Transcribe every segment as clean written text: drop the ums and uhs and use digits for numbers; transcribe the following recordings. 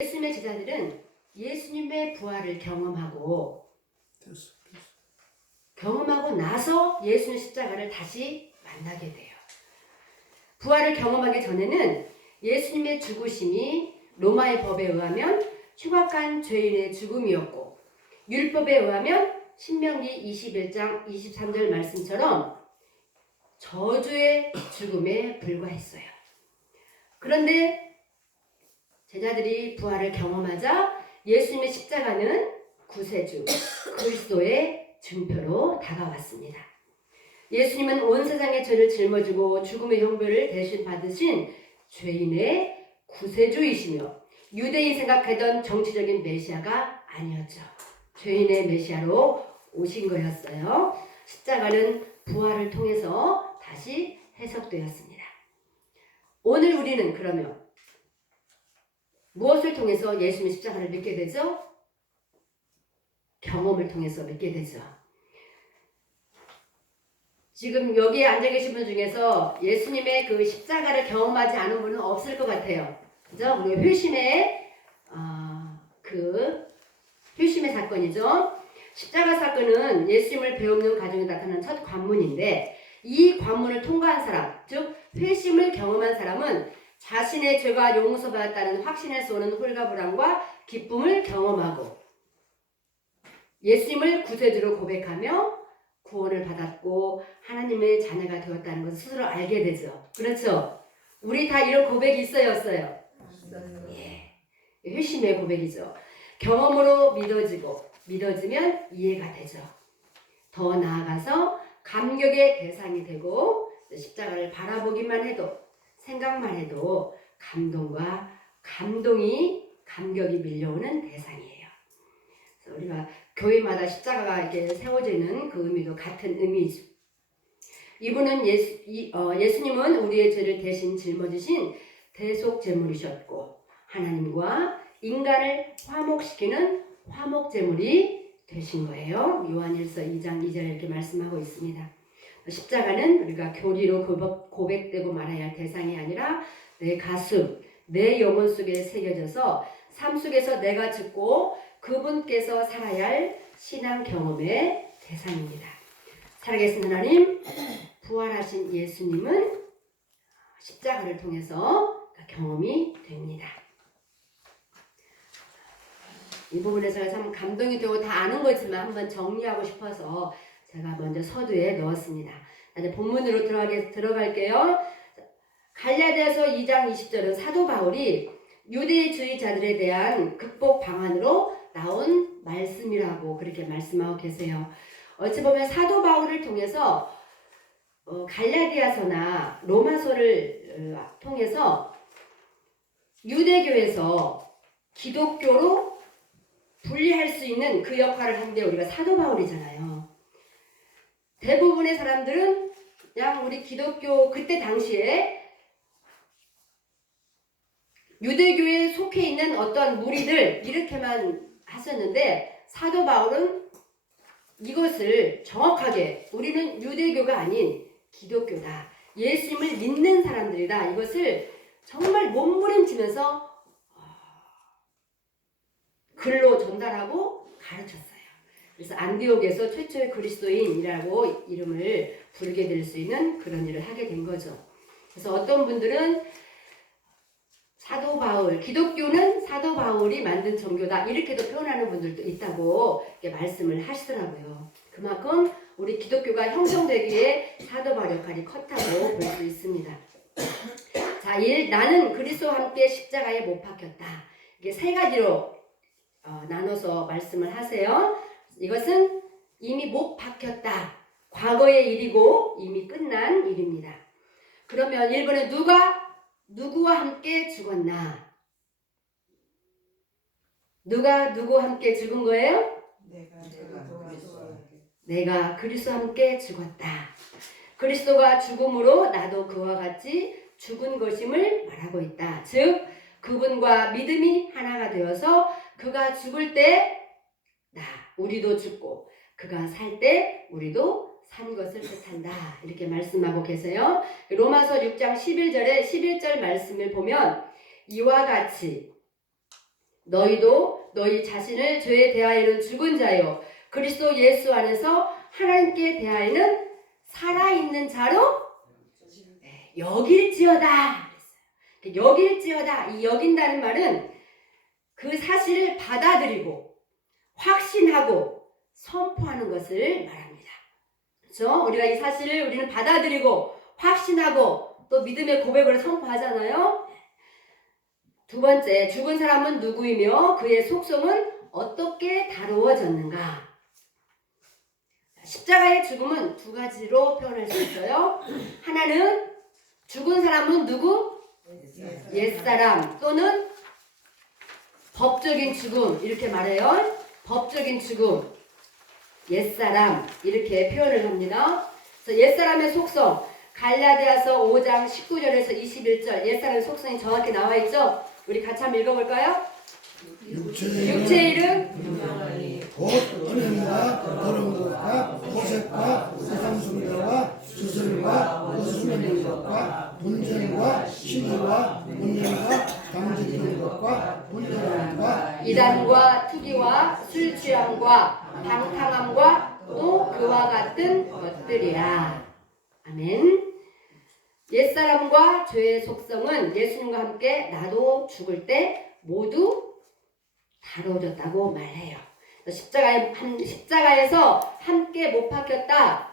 예수님의 제자들은 예수님의 부활을 경험하고 나서 예수님 십자가를 다시 만나게 돼요. 부활을 경험하기 전에는 예수님의 죽으심이 로마의 법에 의하면 흉악한 죄인의 죽음이었고, 율법에 의하면 신명기 21장 23절 말씀처럼 저주의 죽음에 불과했어요. 그런데 제자들이 부활을 경험하자 예수님의 십자가는 구세주 그리스도의 증표로 다가왔습니다. 예수님은 온 세상의 죄를 짊어지고 죽음의 형벌을 대신 받으신 죄인의 구세주이시며 유대인 생각하던 정치적인 메시아가 아니었죠. 죄인의 메시아로 오신 거였어요. 십자가는 부활을 통해서 다시 해석되었습니다. 오늘 우리는 그러면 무엇을 통해서 예수님의 십자가를 믿게 되죠? 경험을 통해서 믿게 되죠. 지금 여기에 앉아 계신 분 중에서 예수님의 그 십자가를 경험하지 않은 분은 없을 것 같아요. 그죠? 우리 회심의 회심의 사건이죠. 십자가 사건은 예수님을 배우는 가정에 나타난 첫 관문인데, 이 관문을 통과한 사람, 즉 회심을 경험한 사람은 자신의 죄가 용서받았다는 확신을 쏘는 홀가분함과 기쁨을 경험하고 예수님을 구세주로 고백하며 구원을 받았고 하나님의 자녀가 되었다는 것을 스스로 알게 되죠. 그렇죠? 우리 다 이런 고백이 있어요, 없어요? 예. 회심의 고백이죠. 경험으로 믿어지면 이해가 되죠. 더 나아가서 감격의 대상이 되고 십자가를 바라보기만 해도, 생각만 해도 감격이 밀려오는 대상이에요. 그래서 우리가 교회마다 십자가가 이렇게 세워지는 그 의미도 같은 의미죠. 이분은 예수님은 우리의 죄를 대신 짊어지신 대속 제물이셨고 하나님과 인간을 화목시키는 화목 제물이 되신 거예요. 요한일서 2장 2절 이렇게 말씀하고 있습니다. 십자가는 우리가 교리로 고백되고 말아야 할 대상이 아니라 내 가슴, 내 영혼 속에 새겨져서 삶 속에서 내가 죽고 그분께서 살아야 할 신앙 경험의 대상입니다. 살아계신 하나님, 부활하신 예수님은 십자가를 통해서 경험이 됩니다. 이 부분에 제가 참 감동이 되고 다 아는 거지만 한번 정리하고 싶어서 제가 먼저 서두에 넣었습니다. 이제 본문으로 들어갈게요. 갈라디아서 2장 20절은 사도 바울이 유대주의자들에 대한 극복 방안으로 나온 말씀이라고 그렇게 말씀하고 계세요. 어찌 보면 사도 바울을 통해서 갈라디아서나 로마서를 통해서 유대교에서 기독교로 분리할 수 있는 그 역할을 한 게 우리가 사도 바울이잖아요. 대부분의 사람들은 그냥 우리 기독교 그때 당시에 유대교에 속해 있는 어떤 무리들 이렇게만 하셨는데, 사도 바울은 이것을 정확하게 우리는 유대교가 아닌 기독교다, 예수님을 믿는 사람들이다, 이것을 정말 몸부림치면서 글로 전달하고 가르쳤어요. 그래서 안디옥에서 최초의 그리스도인이라고 이름을 부르게 될 수 있는 그런 일을 하게 된 거죠. 그래서 어떤 분들은 사도 바울, 기독교는 사도 바울이 만든 종교다, 이렇게도 표현하는 분들도 있다고 이렇게 말씀을 하시더라고요. 그만큼 우리 기독교가 형성되기에 사도 바울 역할이 컸다고 볼 수 있습니다. 자, 나는 그리스도와 함께 십자가에 못 박혔다. 이게 세 가지로 나눠서 말씀을 하세요. 이것은 이미 못 박혔다, 과거의 일이고 이미 끝난 일입니다. 그러면 1번에 누구와 함께 죽었나? 누가 누구와 함께 죽은 거예요? 내가 그리스도와 함께 죽었다. 그리스도가 죽음으로 나도 그와 같이 죽은 것임을 말하고 있다. 즉 그분과 믿음이 하나가 되어서 그가 죽을 때 우리도 죽고 그가 살 때 우리도 산 것을 뜻한다, 이렇게 말씀하고 계세요. 로마서 6장 11절에 11절 말씀을 보면 이와 같이 너희도 너희 자신을 죄에 대하여는 죽은 자요 그리스도 예수 안에서 하나님께 대하여는 살아있는 자로 여길지어다. 여길지어다. 이 여긴다는 말은 그 사실을 받아들이고 확신하고 선포하는 것을 말합니다. 그렇죠? 우리가 이 사실을 우리는 받아들이고 확신하고 또 믿음의 고백으로 선포하잖아요. 두 번째, 죽은 사람은 누구이며 그의 속성은 어떻게 다루어졌는가? 십자가의 죽음은 두 가지로 표현할 수 있어요. 하나는 죽은 사람은 누구? 옛사람 또는 법적인 죽음 이렇게 말해요. 법적인 죽음, 옛사람 이렇게 표현을 합니다. 그래서 옛사람의 속성 갈라디아서 5장 19절에서 21절 옛사람의 속성이 정확히 나와 있죠. 우리 같이 한번 읽어볼까요? 육체의 이름 곧 은행과 더러운 것과 호색과 세상 숭배와 수술과 거스르는 것과 분쟁과 시기와 문쟁과 당직하는 것과 분열함과 이단과 투기와 술 취함과 방탕함과 또 그와 같은 것들이라. 아멘. 옛사람과 죄의 속성은 예수님과 함께 나도 죽을 때 모두 다루어졌다고 말해요. 십자가에서 함께 못 박혔다.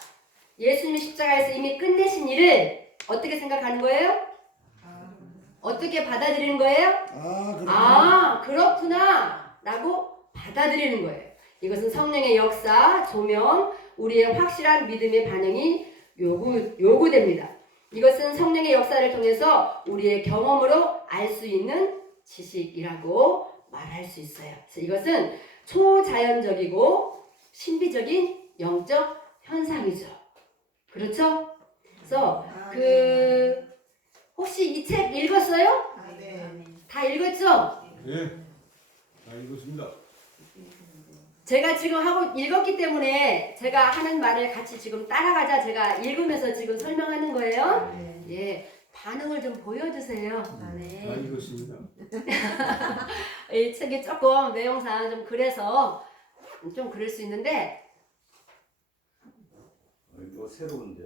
예수님 십자가에서 이미 끝내신 일을 어떻게 생각하는 거예요? 어떻게 받아들이는 거예요? 그렇구나 라고 받아들이는 거예요. 이것은 성령의 역사, 조명, 우리의 확실한 믿음의 반응이 요구됩니다. 이것은 성령의 역사를 통해서 우리의 경험으로 알 수 있는 지식이라고 말할 수 있어요. 그래서 이것은 초자연적이고 신비적인 영적 현상이죠. 그렇죠? 그래서 혹시 이 책 읽었어요? 네. 다 읽었죠? 네, 다 읽었습니다. 제가 지금 하고 읽었기 때문에 제가 하는 말을 같이 지금 따라가자 제가 읽으면서 지금 설명하는 거예요. 예, 반응을 좀 보여주세요. 다 읽었습니다. 이 책이 조금 내용상 좀 그래서 좀 그럴 수 있는데 이거 새로운데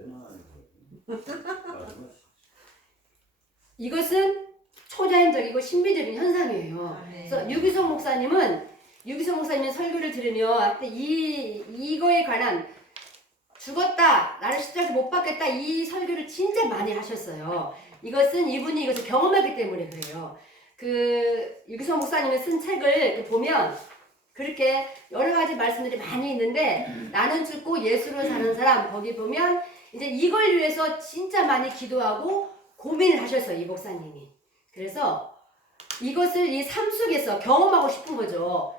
이것은 초자연적이고 신비적인 현상이에요. 그래서 유기성 목사님은 설교를 들으면 이거에 관한 죽었다, 나를 십자가에서 못 박겠다 이 설교를 진짜 많이 하셨어요. 이분이 이것을 경험했기 때문에 그래요. 유기성 목사님이 쓴 책을 보면 그렇게 여러 가지 말씀들이 많이 있는데 나는 죽고 예수로 사는 사람 거기 보면 이제 이걸 위해서 진짜 많이 기도하고 고민을 하셨어요. 이 목사님이. 그래서 이것을 이 삶 속에서 경험하고 싶은 거죠.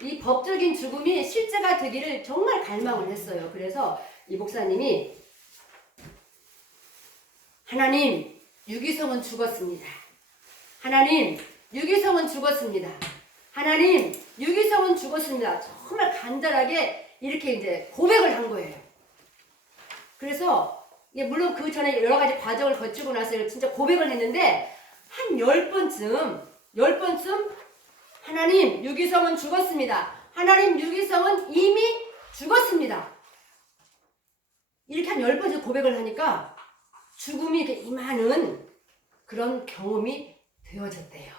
이 법적인 죽음이 실제가 되기를 정말 갈망을 했어요. 그래서 이 목사님이 하나님, 유기성은 죽었습니다. 하나님, 유기성은 죽었습니다. 하나님, 유기성은 죽었습니다. 정말 간절하게 이렇게 이제 고백을 한 거예요. 그래서 물론 그 전에 여러 가지 과정을 거치고 나서 진짜 고백을 했는데 한 10번쯤 하나님, 유기성은 죽었습니다. 하나님, 유기성은 이미 죽었습니다. 이렇게 한 10번째 고백을 하니까 죽음이 이렇게 임하는 그런 경험이 되어졌대요.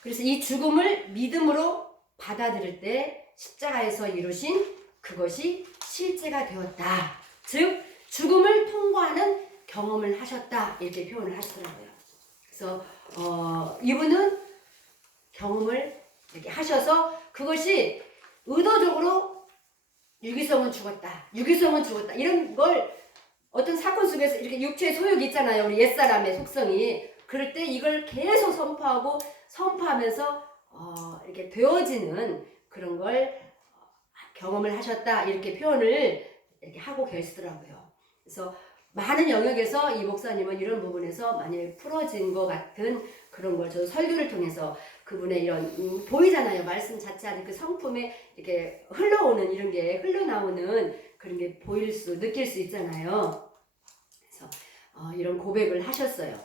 그래서 이 죽음을 믿음으로 받아들일 때 십자가에서 이루신 그것이 실제가 되었다. 즉 죽음을 통과하는 경험을 하셨다. 이렇게 표현을 하시더라고요. 그래서 이분은 경험을 이렇게 하셔서 그것이 의도적으로 유기성은 죽었다. 이런 걸 어떤 사건 속에서 이렇게 육체의 소욕이 있잖아요. 우리 옛사람의 속성이. 그럴 때 이걸 계속 선포하면서 이렇게 되어지는 그런 걸 경험을 하셨다. 이렇게 표현을 이렇게 하고 계시더라고요. 그래서 많은 영역에서 이 목사님은 이런 부분에서 많이 풀어진 것 같은 그런 걸 저도 설교를 통해서 그분의 이런 보이잖아요. 말씀 자체 안에 그 성품에 이렇게 흘러오는 이런 게 흘러나오는 그런 게 느낄 수 있잖아요. 그래서 이런 고백을 하셨어요.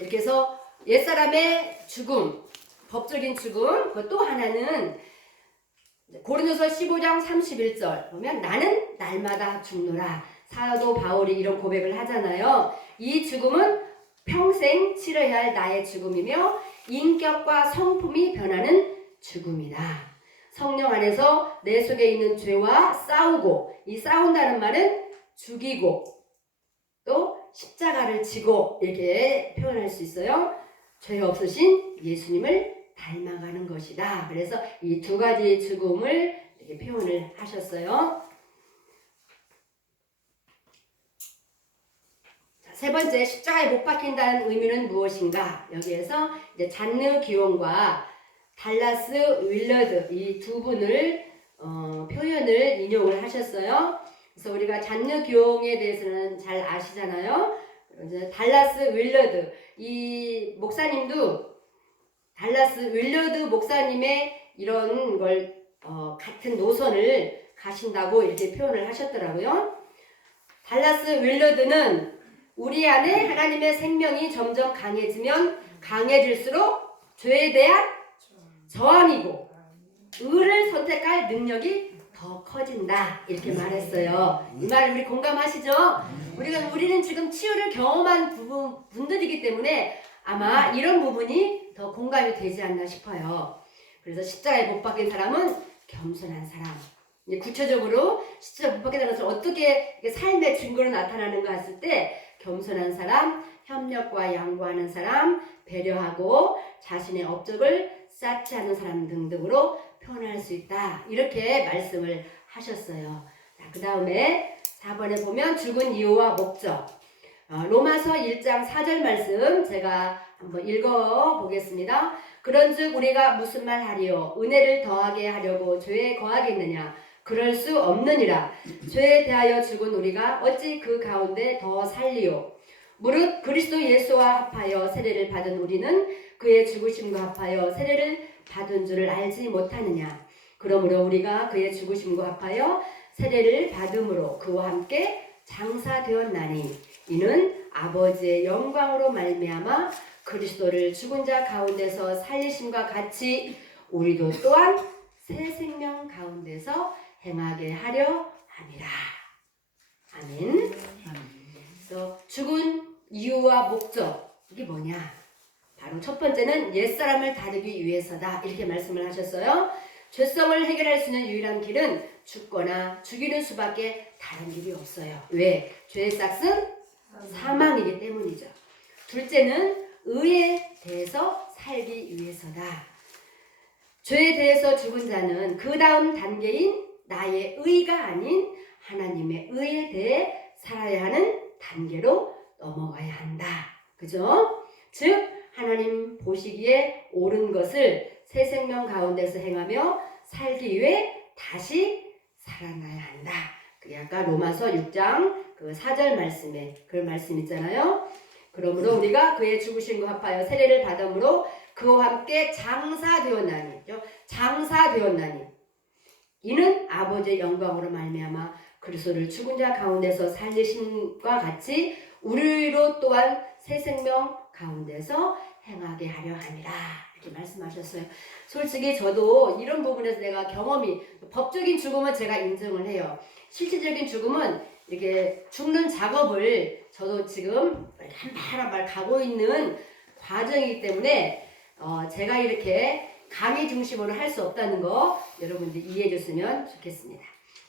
이렇게 해서 옛사람의 죽음, 법적인 죽음, 또 하나는 고린도서 15장 31절 보면 나는 날마다 죽노라. 사도 바울이 이런 고백을 하잖아요. 이 죽음은 평생 치러야 할 나의 죽음이며 인격과 성품이 변하는 죽음이다. 성령 안에서 내 속에 있는 죄와 싸우고, 이 싸운다는 말은 죽이고 또 십자가를 지고 이렇게 표현할 수 있어요. 죄 없으신 예수님을 닮아가는 것이다. 그래서 이 두 가지의 죽음을 이렇게 표현을 하셨어요. 자, 세 번째, 십자가에 못 박힌다는 의미는 무엇인가? 여기에서 이제 잔느 기온과 달라스 윌러드 이 두 분을 표현을 인용을 하셨어요. 그래서 우리가 잔느 기용에 대해서는 잘 아시잖아요. 이제 달라스 윌러드 이 목사님도 달라스 윌러드 목사님의 이런 걸 같은 노선을 가신다고 이렇게 표현을 하셨더라고요. 달라스 윌러드는 우리 안에 하나님의 생명이 점점 강해지면 강해질수록 죄에 대한 저항이고 의를 선택할 능력이 더 커진다 이렇게 말했어요. 이 말 우리 공감하시죠? 우리는 지금 치유를 경험한 분들이기 때문에 아마 이런 부분이 더 공감이 되지 않나 싶어요. 그래서 십자가에 못 박힌 사람은 겸손한 사람. 이제 구체적으로 십자가에 못 박힌 사람은 어떻게 삶의 증거로 나타나는가 했을 때 겸손한 사람, 협력과 양보하는 사람, 배려하고 자신의 업적을 쌓지 않는 사람 등등으로 표현할 수 있다. 이렇게 말씀을 하셨어요. 그 다음에 4번에 보면 죽은 이유와 목적. 로마서 1장 4절 말씀 제가 한번 읽어보겠습니다. 그런즉 우리가 무슨 말 하리요? 은혜를 더하게 하려고 죄에 거하겠느냐? 그럴 수 없느니라. 죄에 대하여 죽은 우리가 어찌 그 가운데 더 살리요? 무릇 그리스도 예수와 합하여 세례를 받은 우리는 그의 죽으심과 합하여 세례를 받은 줄을 알지 못하느냐. 그러므로 우리가 그의 죽으심과 합하여 세례를 받음으로 그와 함께 장사되었나니 이는 아버지의 영광으로 말미암아 그리스도를 죽은 자 가운데서 살리심과 같이 우리도 또한 새 생명 가운데서 행하게 하려 함이라. 아멘. 그래서 죽은 이유와 목적 이게 뭐냐? 바로 첫 번째는 옛사람을 다루기 위해서다 이렇게 말씀을 하셨어요. 죄성을 해결할 수 있는 유일한 길은 죽거나 죽이는 수밖에 다른 길이 없어요. 왜? 죄의 싹은 사망이기 때문이죠. 둘째는 의에 대해서 살기 위해서다. 죄에 대해서 죽은 자는 그 다음 단계인 나의 의가 아닌 하나님의 의에 대해 살아야 하는 단계로 넘어가야 한다. 그죠? 즉 하나님 보시기에 옳은 것을 새 생명 가운데서 행하며 살기 위해 다시 살아나야 한다. 그게 아까 로마서 6장 그 4절 말씀에 그런 말씀 있잖아요. 그러므로 우리가 그의 죽으심과 합하여 세례를 받음으로 그와 함께 장사되었나니 이는 아버지의 영광으로 말미암아 그리스도를 죽은 자 가운데서 살리심과 같이 우리로 또한 새 생명 가운데서 행하게 하려 함이라 이렇게 말씀하셨어요. 솔직히 저도 이런 부분에서 내가 경험이 법적인 죽음은 제가 인정을 해요. 실질적인 죽음은 이렇게 죽는 작업을 저도 지금 한 발 한 발 가고 있는 과정이기 때문에 제가 이렇게 강의 중심으로 할 수 없다는 거 여러분들 이해해 줬으면 좋겠습니다.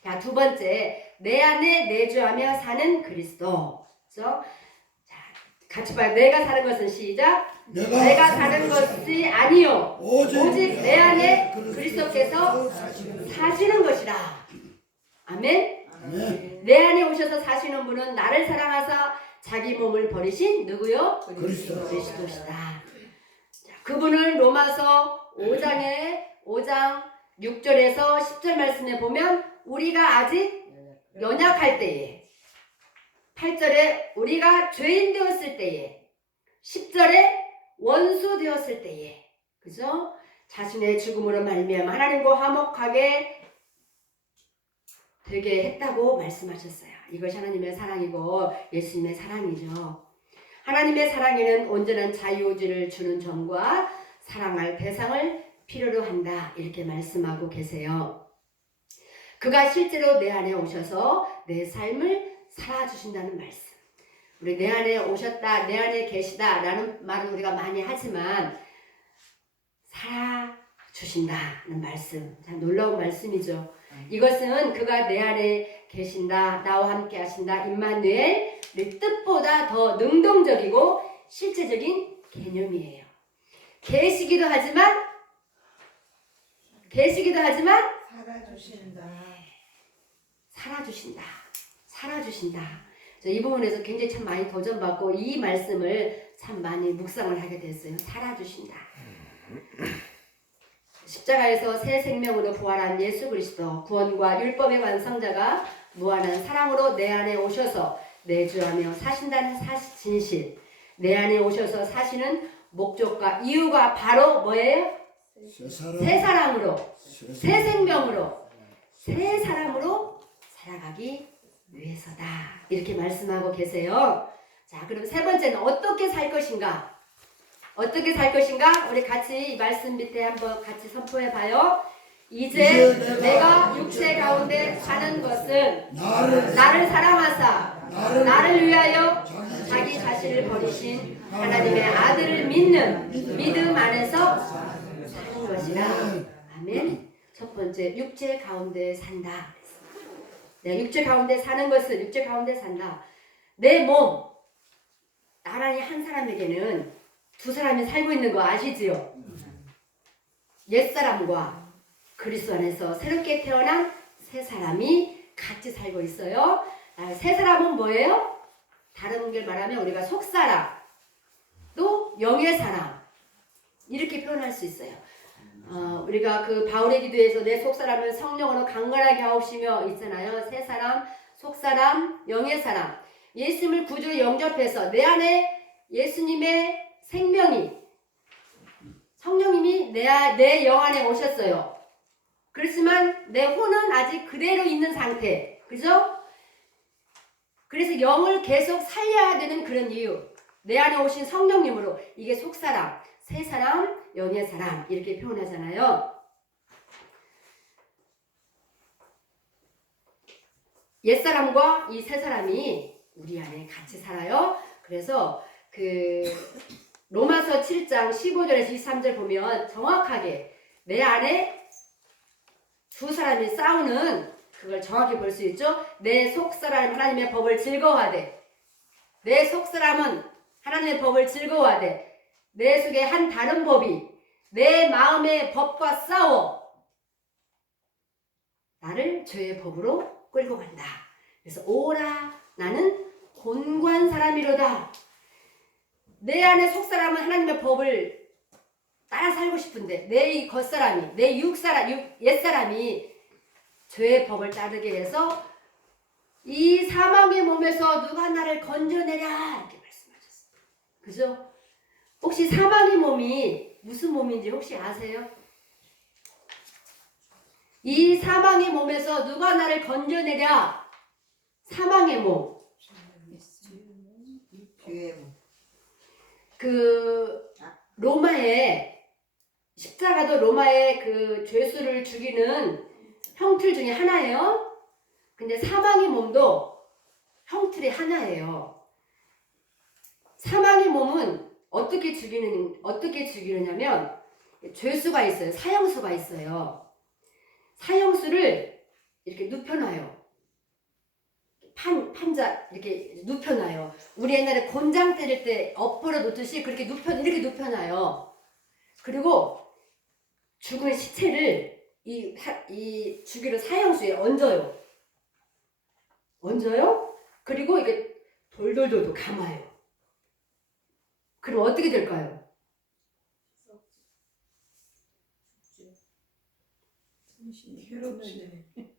자, 두 번째, 내 안에 내주하며 사는 그리스도. 그래서 자, 같이 봐요. 내가 사는 것은 시작. 내가 사는 것이 아니요 오직 내 안에 그리스도께서 사시는 것이라. 아멘. 내 안에 오셔서 사시는 분은 나를 사랑하사 자기 몸을 버리신 누구요? 그리스도시다. 그분은 로마서 5장 6절에서 10절 말씀에 보면 우리가 아직 연약할 때에, 8절에 우리가 죄인 되었을 때에, 10절에 원수 되었을 때에, 그죠? 자신의 죽음으로 말미암아 하나님과 화목하게 되게 했다고 말씀하셨어요. 이것이 하나님의 사랑이고 예수님의 사랑이죠. 하나님의 사랑에는 온전한 자유의지를 주는 점과 사랑할 대상을 필요로 한다. 이렇게 말씀하고 계세요. 그가 실제로 내 안에 오셔서 내 삶을 살아주신다는 말씀. 우리 내 안에 오셨다, 내 안에 계시다 라는 말은 우리가 많이 하지만 살아주신다는 말씀, 참 놀라운 말씀이죠. 이것은 그가 내 안에 계신다, 나와 함께 하신다, 임마누엘의 뜻보다 더 능동적이고 실제적인 개념이에요. 계시기도 하지만 살아주신다. 이 부분에서 굉장히 참 많이 도전받고 이 말씀을 참 많이 묵상을 하게 됐어요. 살아주신다. 십자가에서 새 생명으로 부활한 예수 그리스도, 구원과 율법의 완성자가 무한한 사랑으로 내 안에 오셔서 내주하며 사신다는 진실, 내 안에 오셔서 사시는 목적과 이유가 바로 뭐예요? 새 사랑으로, 새 생명으로, 새 사람으로 살아가기 위해서다. 이렇게 말씀하고 계세요. 자, 그럼 세 번째는 어떻게 살 것인가? 어떻게 살 것인가? 우리 같이 이 말씀 밑에 한번 같이 선포해 봐요. 이제 내가 육체 가운데 사는 것은 나를 사랑하사 나를 위하여 자기 자신을 버리신 하나님의 아들을 믿는 믿음 안에서 사는 것이라. 아멘. 첫 번째, 육체 가운데 산다. 내가 육체 가운데 사는 것은 육체 가운데 산다. 내 몸, 나란히 한 사람에게는 두 사람이 살고 있는 거 아시지요? 옛사람과 그리스도 안에서 새롭게 태어난 새 사람이 같이 살고 있어요. 새 사람은 뭐예요? 다른 걸 말하면 우리가 속사람, 또 영의 사람 이렇게 표현할 수 있어요. 우리가 그 바울의 기도에서 내 속사람을 성령으로 강건하게 하옵시며 있잖아요. 새 사람, 속사람, 영의 사람. 예수님을 구주로 영접해서 내 안에 예수님의 생명이, 성령님이 내 영 안에 오셨어요. 그렇지만 내 혼은 아직 그대로 있는 상태. 그죠? 그래서 영을 계속 살려야 되는 그런 이유. 내 안에 오신 성령님으로 이게 속사람, 새 사람, 영의 사람 이렇게 표현하잖아요. 옛사람과 이 새 사람이 우리 안에 같이 살아요. 그래서 로마서 7장 15절에서 23절 보면 정확하게 내 안에 두 사람이 싸우는 그걸 정확히 볼 수 있죠. 내 속사람 하나님의 법을 즐거워하되, 내 속사람은 하나님의 법을 즐거워하되 내 속에 한 다른 법이 내 마음의 법과 싸워 나를 죄의 법으로 끌고 간다. 그래서 오라 나는 곤고한 사람이로다. 내 안에 속사람은 하나님의 법을 따라 살고 싶은데 내 이 겉사람이, 내 옛사람이 죄의 법을 따르게 해서 이 사망의 몸에서 누가 나를 건져내랴 이렇게 말씀하셨어요. 그죠? 혹시 사망의 몸이 무슨 몸인지 혹시 아세요? 이 사망의 몸에서 누가 나를 건져내랴. 사망의 몸. 로마의 십자가도 로마의 그 죄수를 죽이는 형틀 중에 하나예요. 근데 사망의 몸도 형틀의 하나예요. 사망의 몸은 어떻게 죽이느냐면 죄수가 있어요. 사형수가 있어요. 사형수를 이렇게 눕혀놔요. 판자 이렇게 눕혀놔요. 우리 옛날에 곤장 때릴 때 엎어려 놓듯이 그렇게 이렇게 눕혀놔요. 그리고 죽은 시체를 이 죽이는 사형수에 얹어요. 그리고 이게 돌돌돌 감아요. 그럼 어떻게 될까요?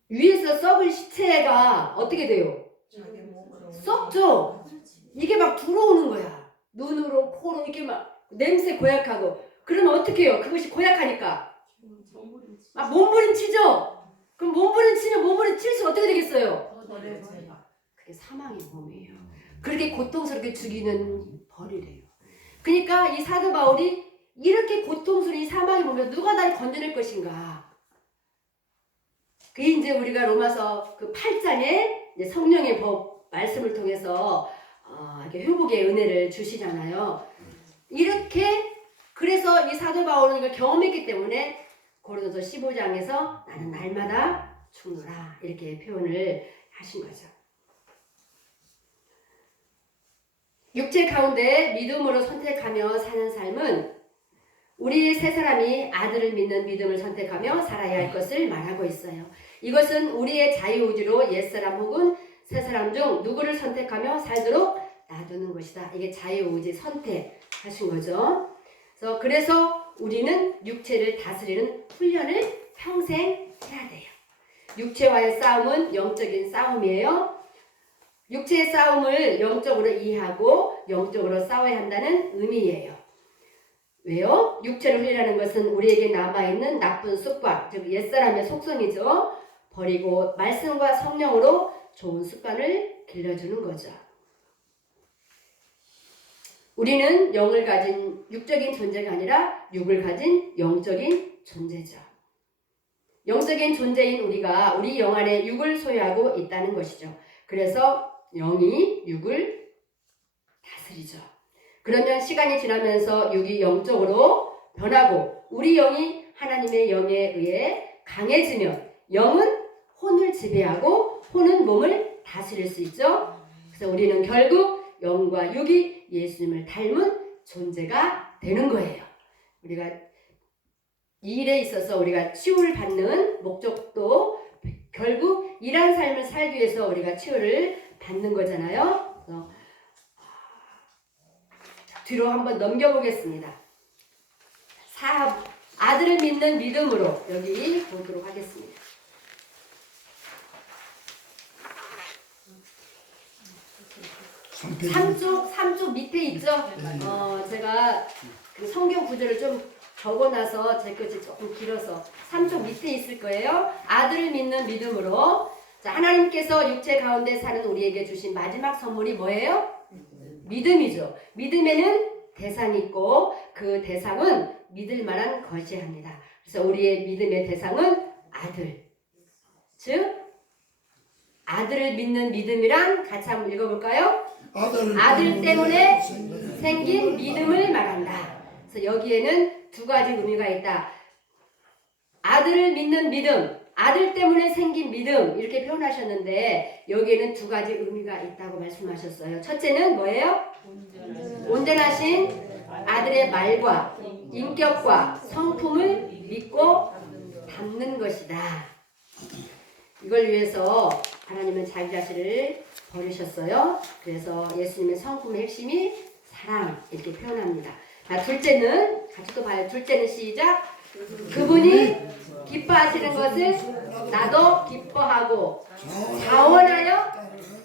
위에서 썩은 시체가 어떻게 돼요? 썩죠? 이게 막 들어오는 거야. 눈으로, 코로 이렇게 막 냄새 고약하고. 그러면 어떻게 해요? 그것이 고약하니까. 막 몸부림치죠? 그럼 몸부림치면 어떻게 되겠어요? 그게 사망의 몸이에요. 그렇게 고통스럽게 죽이는 버리래요. 그러니까 이 사도 바울이 이렇게 고통스러운 이 사망의 몸에 누가 나를 건져낼 것인가? 그게 이제 우리가 로마서 그 8장에 성령의 법 말씀을 통해서 이렇게 회복의 은혜를 주시잖아요. 이렇게 그래서 이 사도 바울은 이걸 경험했기 때문에 고린도서 15장에서 나는 날마다 죽노라 이렇게 표현을 하신 거죠. 육체 가운데 믿음으로 선택하며 사는 삶은 우리 세 사람이 아들을 믿는 믿음을 선택하며 살아야 할 것을 말하고 있어요. 이것은 우리의 자유의지로 옛사람 혹은 새 사람 중 누구를 선택하며 살도록 놔두는 것이다. 이게 자유의지 선택하신 거죠. 그래서 우리는 육체를 다스리는 훈련을 평생 해야 돼요. 육체와의 싸움은 영적인 싸움이에요. 육체의 싸움을 영적으로 이해하고 영적으로 싸워야 한다는 의미예요. 왜요? 육체를 훈련하는 것은 우리에게 남아있는 나쁜 습관, 즉 옛사람의 속성이죠. 버리고 말씀과 성령으로 좋은 습관을 길러주는 거죠. 우리는 영을 가진 육적인 존재가 아니라 육을 가진 영적인 존재죠. 영적인 존재인 우리가 우리 영 안에 육을 소유하고 있다는 것이죠. 그래서 영이 육을 다스리죠. 그러면 시간이 지나면서 육이 영적으로 변하고 우리 영이 하나님의 영에 의해 강해지면 영은 혼을 지배하고 혼은 몸을 다스릴 수 있죠. 그래서 우리는 결국 영과 육이 예수님을 닮은 존재가 되는 거예요. 우리가 이 일에 있어서 우리가 치유를 받는 목적도 결국 이런 삶을 살기 위해서 우리가 치유를 받는 거잖아요. 뒤로 한번 넘겨보겠습니다. 아들을 믿는 믿음으로 여기 보도록 하겠습니다. 3쪽 밑에 있죠? 제가 그 성경 구절을 좀 적어놔서 제 것이 조금 길어서 3쪽 밑에 있을 거예요. 아들을 믿는 믿음으로. 자, 하나님께서 육체 가운데 사는 우리에게 주신 마지막 선물이 뭐예요? 믿음이죠. 믿음에는 대상이 있고 그 대상은 믿을 만한 것이야 합니다. 그래서 우리의 믿음의 대상은 아들. 즉 아들을 믿는 믿음이란 같이 한번 읽어볼까요? 아들 때문에 생긴 믿음을 말한다. 그래서 여기에는 두 가지 의미가 있다. 아들을 믿는 믿음, 아들 때문에 생긴 믿음 이렇게 표현하셨는데 여기에는 두 가지 의미가 있다고 말씀하셨어요. 첫째는 뭐예요? 온전하신 아들의 말과 인격과 성품을 믿고 담는 것이다. 이걸 위해서 하나님은 자기 자신을 버리셨어요. 그래서 예수님의 성품의 핵심이 사랑 이렇게 표현합니다. 자, 둘째는 같이 또 봐요. 둘째는 시작. 그분이 기뻐하시는 것을 나도 기뻐하고 자원하여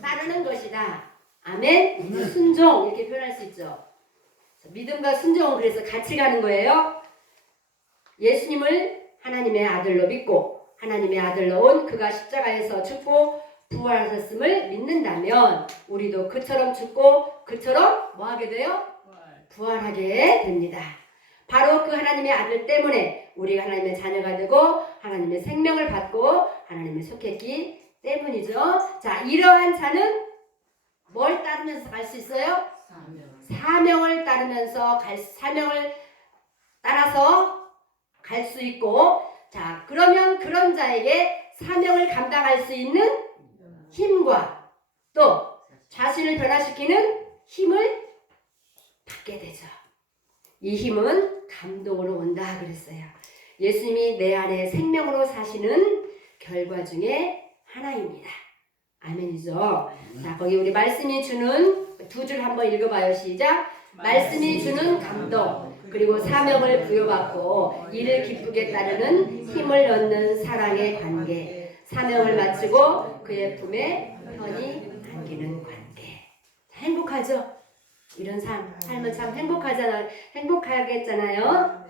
따르는 것이다. 아멘. 순종 이렇게 표현할 수 있죠. 믿음과 순종은 그래서 같이 가는 거예요. 예수님을 하나님의 아들로 믿고 하나님의 아들로 온 그가 십자가에서 죽고 부활하셨음을 믿는다면 우리도 그처럼 죽고 그처럼 뭐 하게 돼요? 부활하게 됩니다. 바로 그 하나님의 아들 때문에 우리가 하나님의 자녀가 되고 하나님의 생명을 받고 하나님의 속했기 때문이죠. 자, 이러한 자는 뭘 따르면서 갈 수 있어요? 사명을 따르면서 사명을 따라서 갈 수 있고, 자, 그러면 그런 자에게 사명을 감당할 수 있는 힘과 또 자신을 변화시키는 힘을 받게 되죠. 이 힘은 감동으로 온다 그랬어요. 예수님이 내 안에 생명으로 사시는 결과 중에 하나입니다. 아멘이죠. 자, 거기 우리 말씀이 주는 두 줄 한번 읽어봐요. 시작. 말씀이 주는 감동 그리고 사명을 부여받고 이를 기쁘게 따르는 힘을 얻는 사랑의 관계, 사명을 마치고 그의 품에 편히 안기는 관계. 행복하죠? 이런 삶은 참 행복하겠잖아요.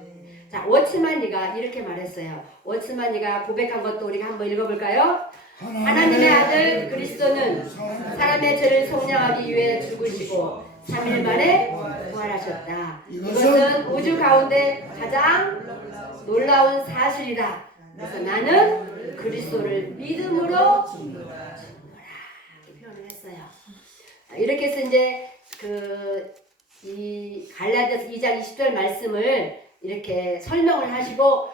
자, 워츠만니가 이렇게 말했어요. 워츠만니가 고백한 것도 우리가 한번 읽어볼까요? 하나님의 아들 그리스도는 사람의 죄를 속량하기 위해 죽으시고 3일 만에 부활하셨다. 이것은 이것은 우주 가운데 가장 놀라운 사실이다. 그래서 나는 그리스도를 믿음으로 증거라 이렇게 표현을 했어요. 이렇게 해서 이제 이 갈라디아서 2장 20절 말씀을 이렇게 설명을 하시고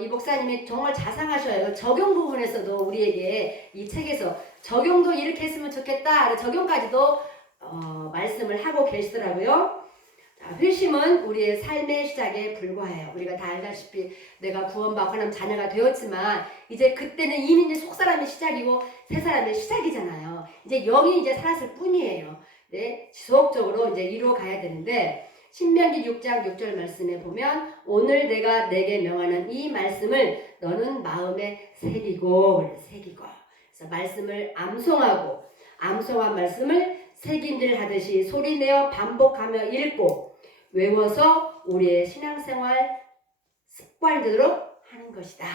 이 목사님이 정말 자상하셔요. 적용 부분에서도 우리에게 이 책에서 적용도 이렇게 했으면 좋겠다. 적용까지도 말씀을 하고 계시더라고요. 회심은 우리의 삶의 시작에 불과해요. 우리가 다 알다시피 내가 구원받고 하나님 자녀가 되었지만 이제 그때는 이미 이제 속사람의 시작이고 새사람의 시작이잖아요. 이제 영이 이제 살았을 뿐이에요. 네, 지속적으로 이제 이루어 가야 되는데 신명기 6장 6절 말씀에 보면 오늘 내가 내게 명하는 이 말씀을 너는 마음에 새기고 그래서 말씀을 암송한 말씀을 새김질 하듯이 소리내어 반복하며 읽고 외워서 우리의 신앙생활 습관이 되도록 하는 것이다.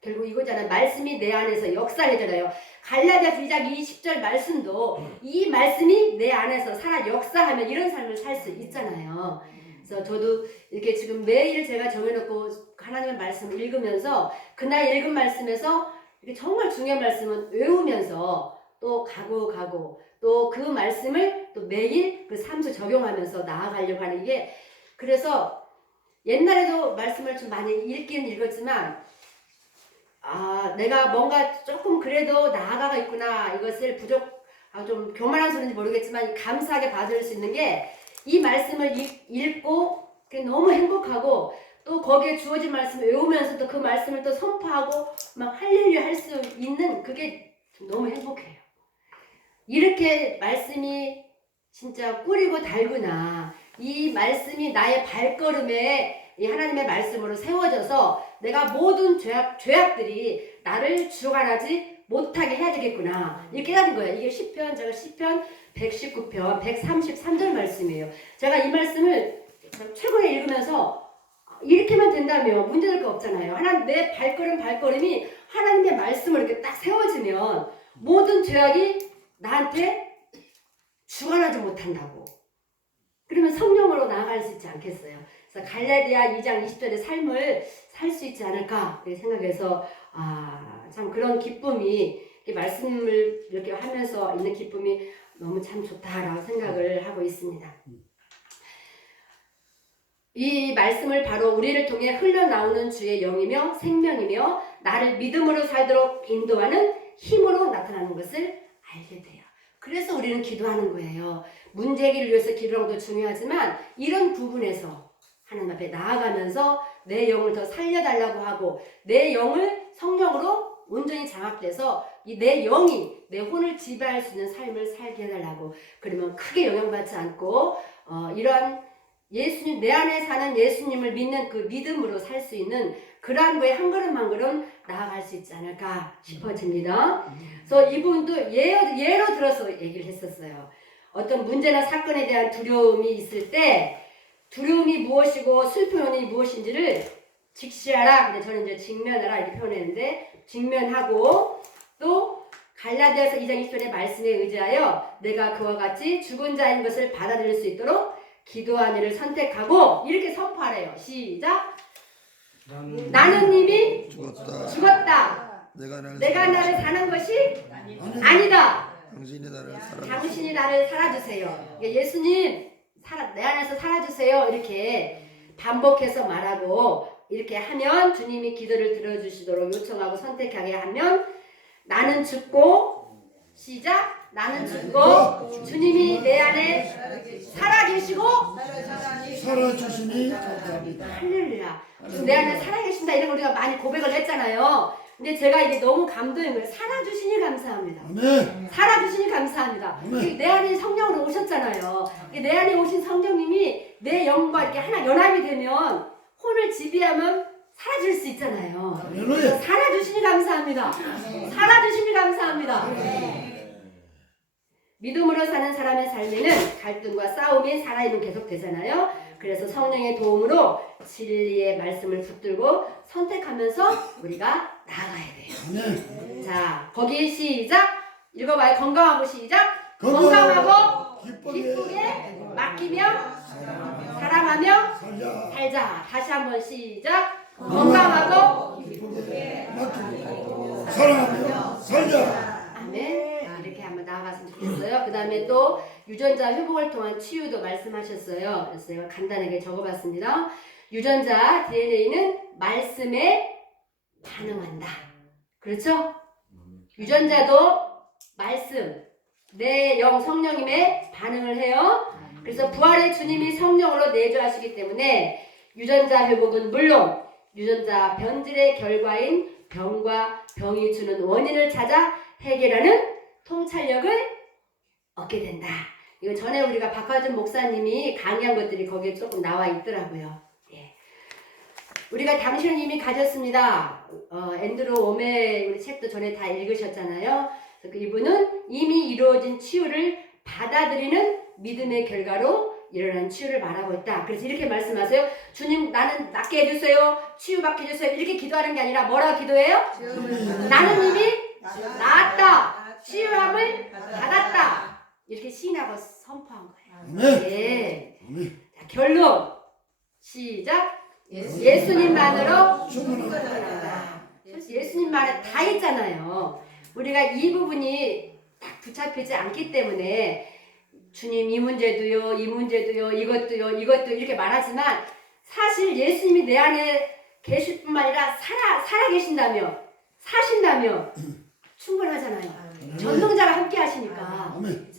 결국 이거잖아요. 말씀이 내 안에서 역사하잖아요. 갈라디아서 2장 20절 말씀도 이 말씀이 내 안에서 살아 역사하면 이런 삶을 살 수 있잖아요. 그래서 저도 이렇게 지금 매일 제가 정해놓고 하나님의 말씀을 읽으면서 그날 읽은 말씀에서 이렇게 정말 중요한 말씀은 외우면서 또 가고 또 그 말씀을 또 매일 그 삶에 적용하면서 나아가려고 하는 게 그래서 옛날에도 말씀을 좀 많이 읽긴 읽었지만 내가 뭔가 조금 그래도 나아가고 있구나 이것을 좀 교만한 소리인지 모르겠지만 감사하게 받을 수 있는 게 이 말씀을 읽고 너무 행복하고 또 거기에 주어진 말씀을 외우면서 또 그 말씀을 또 선포하고 막 할렐루야 할 수 있는 그게 너무 행복해요. 이렇게 말씀이 진짜 꿀이고 달구나. 이 말씀이 나의 발걸음에 이 하나님의 말씀으로 세워져서 내가 모든 죄악들이 나를 주관하지 못하게 해야 되겠구나. 이렇게 하는 거예요. 이게 시편 119편 133절 말씀이에요. 제가 이 말씀을 최근에 읽으면서 이렇게만 된다면 문제될 거 없잖아요. 내 발걸음이 하나님의 말씀으로 이렇게 딱 세워지면 모든 죄악이 나한테 주관하지 못한다고. 그러면 성령으로 나아갈 수 있지 않겠어요? 그래서 갈라디아 2장 20절의 삶을 살 수 있지 않을까 생각해서 참 그런 기쁨이 말씀을 이렇게 하면서 있는 기쁨이 너무 참 좋다라고 생각을 하고 있습니다. 이 말씀을 바로 우리를 통해 흘러나오는 주의 영이며 생명이며 나를 믿음으로 살도록 인도하는 힘으로 나타나는 것을 알게 돼요. 그래서 우리는 기도하는 거예요. 문제 해결을 위해서 기도하는 것도 중요하지만 이런 부분에서 하나님 앞에 나아가면서 내 영을 더 살려달라고 하고 내 영을 성령으로 온전히 장악돼서 내 영이 내 혼을 지배할 수 있는 삶을 살게 해달라고. 그러면 크게 영향받지 않고 이러한 예수님, 내 안에 사는 예수님을 믿는 그 믿음으로 살 수 있는 그러한 거에 한 걸음 한 걸음 나아갈 수 있지 않을까 싶어집니다. 그래서 이분도 예로 들어서 얘기를 했었어요. 어떤 문제나 사건에 대한 두려움이 있을 때 두려움이 무엇이고 슬픔이 무엇인지를 직시하라. 근데 저는 이제 직면하라 이렇게 표현했는데 직면하고 또 갈라디아서 2장 20절의 말씀에 의지하여 내가 그와 같이 죽은 자인 것을 받아들일 수 있도록 기도한 일을 선택하고 이렇게 선포하래요. 시작. 나는 이미 죽었다. 내가 나를 사는 것이 아니다. 당신이 나를 살아주세요. 예수님 내 안에서 살아주세요. 이렇게 반복해서 말하고 이렇게 하면 주님이 기도를 들어주시도록 요청하고 선택하게 하면 나는 죽고 시작. 나는 죽고 주님이 내 안에 살아계시고 살아주시니 감사합니다. 할렐루야. 내 안에 살아계신다 이런 거 우리가 많이 고백을 했잖아요. 근데 제가 이게 너무 감동인 거예요. 살아주시니 감사합니다. 아멘. 살아주시니 감사합니다. 내 안에 성령으로 오셨잖아요. 내 안에 오신 성령님이 내 영과 이렇게 하나 연합이 되면 혼을 지배하면 사라질 수 있잖아요. 할렐루야. 살아주시니 감사합니다. 살아주시니 감사합니다. 믿음으로 사는 사람의 삶에는 갈등과 싸움이 살아있는 계속되잖아요. 그래서 성령의 도움으로 진리의 말씀을 붙들고 선택하면서 우리가 나아가야 돼요. 자, 거기 시작. 읽어봐요. 건강하고 시작. 건강하고 기쁘게 맡기며 사랑하며 살자. 살자. 다시 한번 시작. 건강하고 기쁘게 맡기고 사랑하며 살자. 아멘. 이렇게 한번 나아갔으면 좋겠어요. 그 다음에 또 유전자 회복을 통한 치유도 말씀하셨어요. 그래서 제가 간단하게 적어봤습니다. 유전자 DNA는 말씀에 반응한다. 그렇죠? 유전자도 말씀, 내 영 성령님의 반응을 해요. 그래서 부활의 주님이 성령으로 내주하시기 때문에 유전자 회복은 물론 유전자 변질의 결과인 병과 병이 주는 원인을 찾아 해결하는 통찰력을 얻게 된다. 이거 전에 우리가 박화준 목사님이 강의한 것들이 거기에 조금 나와 있더라고요. 예. 우리가 당신은 이미 가졌습니다. 앤드루 오메 우리 책도 전에 다 읽으셨잖아요. 그래서 이분은 이미 이루어진 치유를 받아들이는 믿음의 결과로 일어난 치유를 말하고 있다. 그래서 이렇게 말씀하세요. 주님 나는 낫게 해주세요. 치유받게 해주세요. 이렇게 기도하는 게 아니라 뭐라고 기도해요? 나는 이미 나았다. 치유함을 받았다. 이렇게 시인하고 선포한 거예요. 아멘. 예. 아멘. 자, 결론 시작. 예수님만으로 충분하다. 예수님만에 다 있잖아요. 우리가 이 부분이 딱 붙잡히지 않기 때문에 주님 이 문제도요, 이 문제도요, 이것도요, 이것도 이렇게 말하지만 사실 예수님이 내 안에 계실 뿐만 아니라 살아 계신다며 사신다며 충분하잖아요. 전능자가 함께 하시니까. 아멘.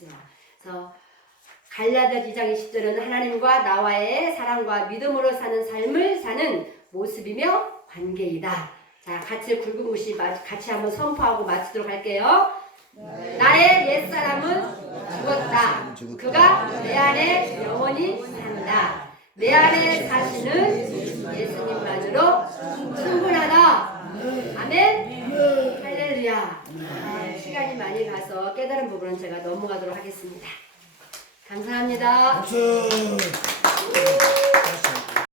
그래서 갈라디아 2장 20절은 하나님과 나와의 사랑과 믿음으로 사는 삶을 사는 모습이며 관계이다. 자, 같이 굵은 글씨 같이 한번 선포하고 마치도록 할게요. 나의 옛사람은 죽었다. 그가 내 안에 영원히 산다. 내 안에 사시는 예수님만으로 충분하다. 아멘. 할렐루야. 시간이 많이 가서 깨달은 부분은 제가 넘어가도록 하겠습니다. 감사합니다. 박수.